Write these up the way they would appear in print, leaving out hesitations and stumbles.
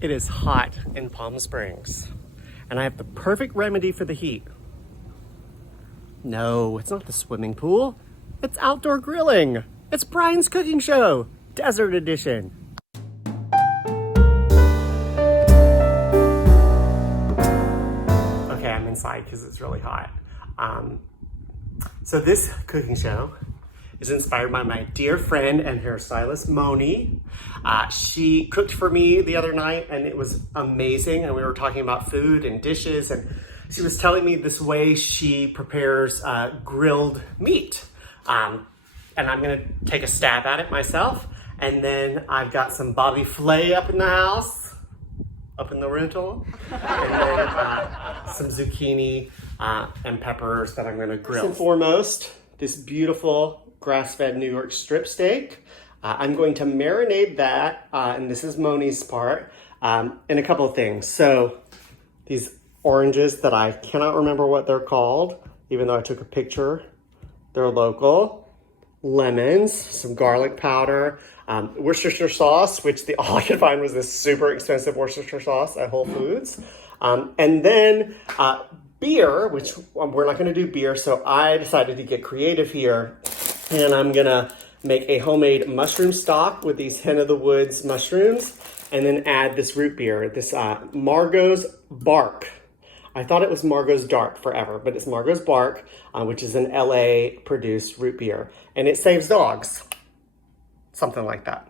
It is hot in Palm Springs, and I have the perfect remedy for the heat. No, it's not the swimming pool. It's outdoor grilling. It's Brian's cooking show, Desert Edition. Okay, I'm inside because it's really hot. So this cooking show is inspired by my dear friend and hairstylist, Moni. She cooked for me the other night and it was amazing. And we were talking about food and dishes, and she was telling me this way she prepares grilled meat. And I'm gonna take a stab at it myself. And then I've got some Bobby Flay up in the house, up in the rental. And then some zucchini and peppers that I'm gonna grill. First and foremost, this beautiful grass-fed New York strip steak. I'm going to marinate that, and this is Moni's part, in a couple of things. So these oranges that I cannot remember what they're called, even though I took a picture, they're local. Lemons, some garlic powder, Worcestershire sauce, which all I could find was this super expensive Worcestershire sauce at Whole Foods. And then beer, which we're not gonna do beer, so I decided to get creative here. And I'm gonna make a homemade mushroom stock with these Hen of the Woods mushrooms, and then add this root beer, this Margot's Bark. I thought it was Margot's Dark forever, but it's Margot's Bark, which is an LA produced root beer, and it saves dogs. Something like that.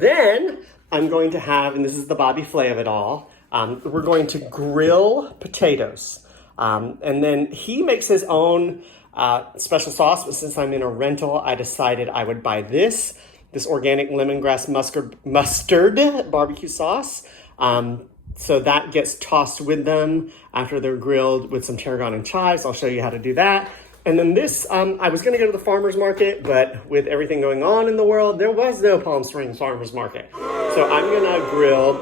Then I'm going to have, and this is the Bobby Flay of it all, we're going to grill potatoes. And then he makes his own special sauce, but since I'm in a rental, I decided I would buy this organic lemongrass mustard barbecue sauce. So that gets tossed with them after they're grilled with some tarragon and chives. I'll show you how to do that. And then this, I was gonna go to the farmer's market, but with everything going on in the world, there was no Palm Springs farmer's market. So I'm gonna grill,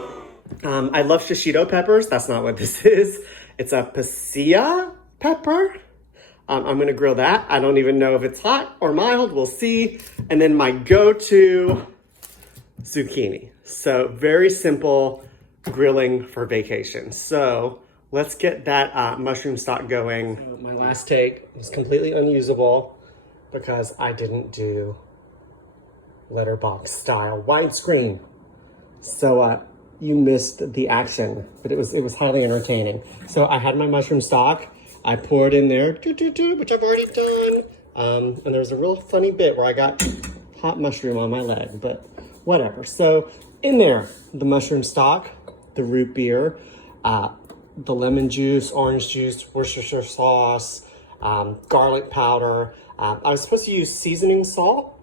I love shishito peppers. That's not what this is. It's a pasilla pepper. I'm gonna grill that. I don't even know if it's hot or mild, we'll see. And then my go-to zucchini. So very simple grilling for vacation. So let's get that mushroom stock going. My last take was completely unusable because I didn't do letterbox style widescreen. So you missed the action, but it was highly entertaining. So I had my mushroom stock. I poured in there, which I've already done. And there was a real funny bit where I got hot mushroom on my leg, but whatever. So in there, the mushroom stock, the root beer, the lemon juice, orange juice, Worcestershire sauce, garlic powder. I was supposed to use seasoning salt,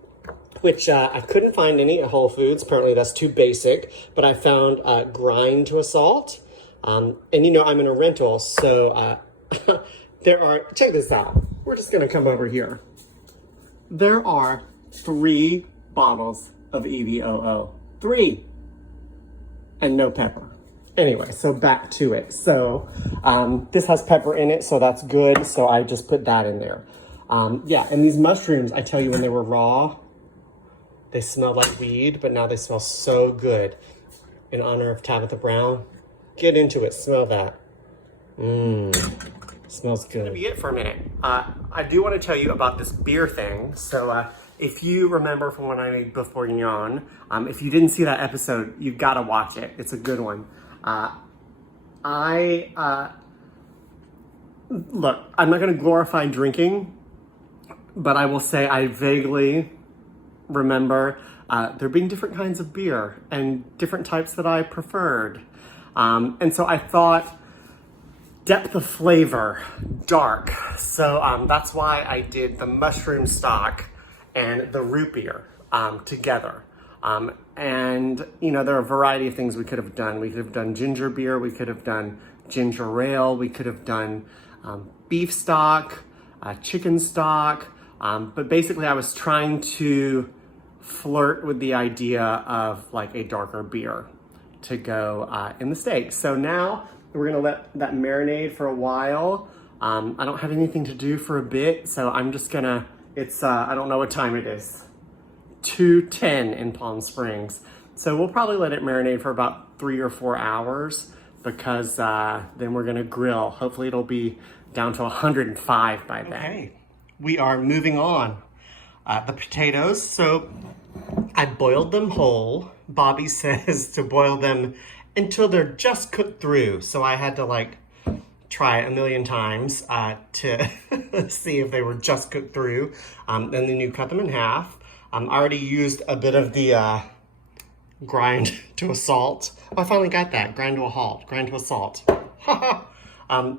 which I couldn't find any at Whole Foods. Apparently that's too basic, but I found grind to a salt. And you know, I'm in a rental, so there are, check this out. We're just gonna come over here. There are 3 bottles of EVOO. 3. And no pepper. Anyway, so back to it. So this has pepper in it, so that's good. So I just put that in there. Yeah, and these mushrooms, I tell you, when they were raw, they smelled like weed, but now they smell so good. In honor of Tabitha Brown, get into it, smell that. Smells good. That's gonna be it for a minute. I do want to tell you about this beer thing. So if you remember from when I made Beef Bourguignon, if you didn't see that episode, you've got to watch it. It's a good one. Look, I'm not going to glorify drinking, but I will say I vaguely remember there being different kinds of beer and different types that I preferred. And so I thought depth of flavor, dark. So that's why I did the mushroom stock and the root beer together. And, you know, there are a variety of things we could have done. We could have done ginger beer. We could have done ginger ale. We could have done beef stock, chicken stock. But basically I was trying to flirt with the idea of like a darker beer to go in the steak. So now we're gonna let that marinate for a while. I don't have anything to do for a bit, so I'm just gonna, it's, I don't know what time it is. 2:10 in Palm Springs. So we'll probably let it marinate for about 3 or 4 hours because then we're gonna grill. Hopefully it'll be down to 105 by then. Okay, we are moving on. The potatoes, so I boiled them whole. Bobby says to boil them until they're just cooked through. So I had to like try a million times to see if they were just cooked through. And then you cut them in half. I already used a bit of the grind to a salt. Oh, I finally got that. Grind to a halt. Grind to a salt. I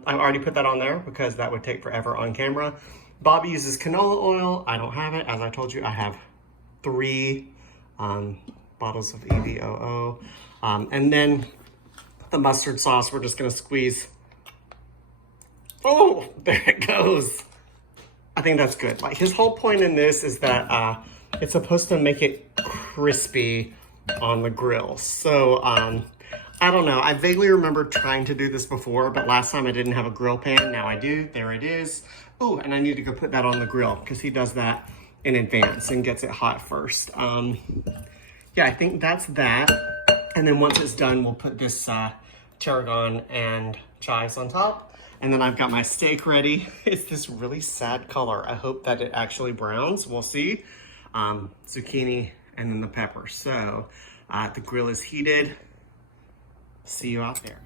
already put that on there because that would take forever on camera. Bobby uses canola oil. I don't have it. As I told you, I have 3 bottles of EVOO. And then the mustard sauce, we're just gonna squeeze. Oh, there it goes. I think that's good. Like his whole point in this is that it's supposed to make it crispy on the grill. So I don't know. I vaguely remember trying to do this before, but last time I didn't have a grill pan. Now I do. There it is. Oh, and I need to go put that on the grill because he does that in advance and gets it hot first. Yeah, I think that's that. And then once it's done, we'll put this tarragon and chives on top. And then I've got my steak ready. It's this really sad color. I hope that it actually browns. We'll see. Zucchini and then the pepper. So the grill is heated. See you out there.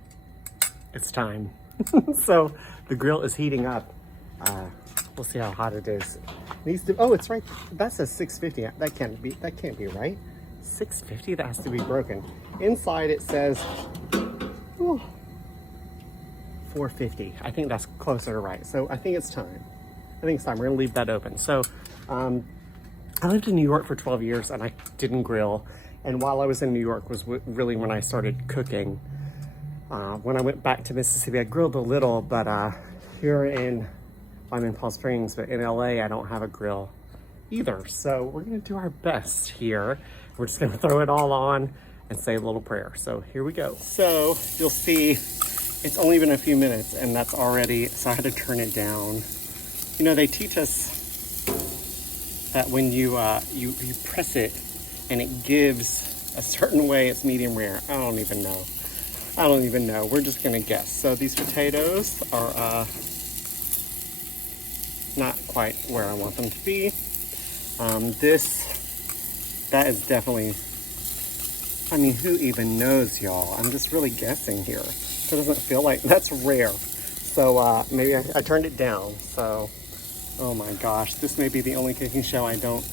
It's time. So the grill is heating up. We'll see how hot it is. It needs to, oh, it's right. That says 650. That can't be right. 650, that has to be broken. Inside it says, ooh, 450. I think that's closer to right. So I think it's time. We're gonna leave that open. So I lived in New York for 12 years and I didn't grill. And while I was in New York was really when I started cooking. When I went back to Mississippi, I grilled a little, but I'm in Palm Springs, but in LA, I don't have a grill either. So we're gonna do our best here. We're just gonna throw it all on and say a little prayer. So here we go. So you'll see it's only been a few minutes and that's already, so I had to turn it down. You know, they teach us that when you press it and it gives a certain way, it's medium rare. I don't even know. We're just gonna guess. So these potatoes are not quite where I want them to be. That is definitely, I mean, who even knows, y'all? I'm just really guessing here. It doesn't feel like, that's rare. So maybe I turned it down. So, oh my gosh, this may be the only cooking show I don't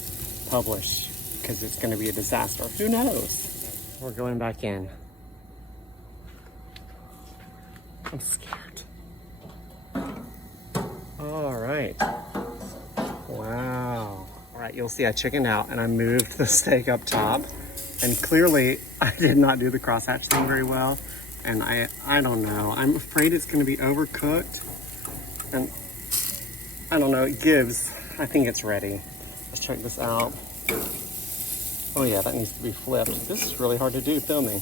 publish because it's gonna be a disaster. Who knows? We're going back in. I'm scared. All right. Wow. All right, you'll see I chickened out and I moved the steak up top. And clearly I did not do the crosshatch thing very well. And I don't know. I'm afraid it's gonna be overcooked. And I don't know, it gives. I think it's ready. Let's check this out. Oh yeah, that needs to be flipped. This is really hard to do, filming.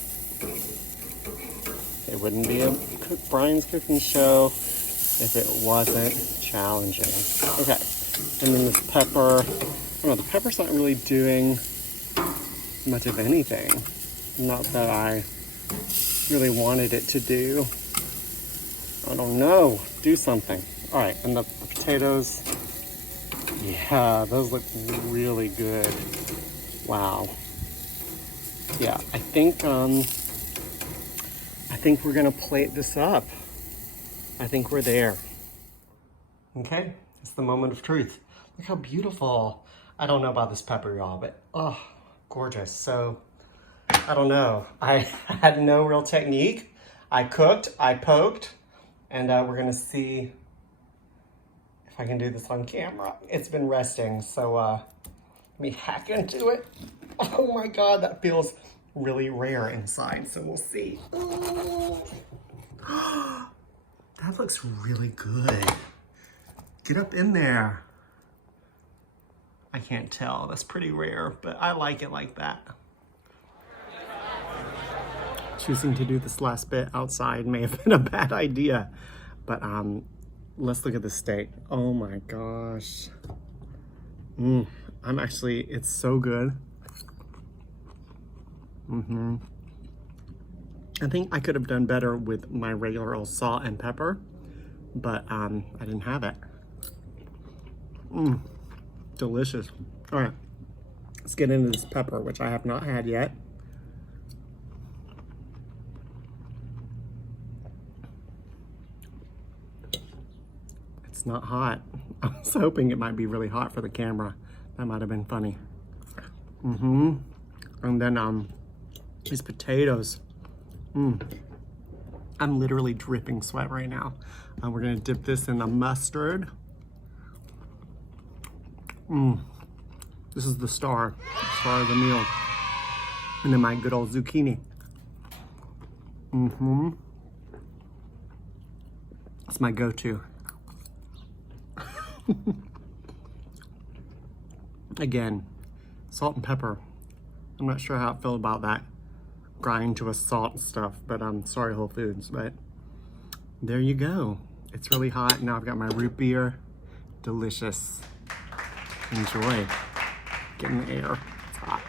It wouldn't be a Brian's cooking show if it wasn't challenging. Okay, and then this pepper. I don't know, the pepper's not really doing much of anything. Not that I really wanted it to do. I don't know, do something. All right, and the potatoes, yeah, those look really good. Wow. Yeah, I think we're gonna plate this up. I think we're there. Okay, it's the moment of truth. Look how beautiful. I don't know about this pepper, y'all, but oh, gorgeous. So, I don't know. I had no real technique. I cooked, I poked, and we're gonna see if I can do this on camera. It's been resting, so let me hack into it. Oh my God, that feels really rare inside, so we'll see. That looks really good. Get up in there. I can't tell, that's pretty rare, but I like it like that. Choosing to do this last bit outside may have been a bad idea, but let's look at the steak. Oh my gosh. It's so good. I think I could have done better with my regular old salt and pepper, but I didn't have it. Delicious. All right, let's get into this pepper, which I have not had yet. It's not hot. I was hoping it might be really hot for the camera. That might have been funny. And then these potatoes. I'm literally dripping sweat right now. We're gonna dip this in the mustard. This is the star of the meal. And then my good old zucchini. It's my go-to. Again, salt and pepper. I'm not sure how I feel about that grind to a salt stuff, but I'm sorry, Whole Foods, but there you go. It's really hot. Now I've got my root beer. Delicious. Enjoy. Get in the air. It's hot.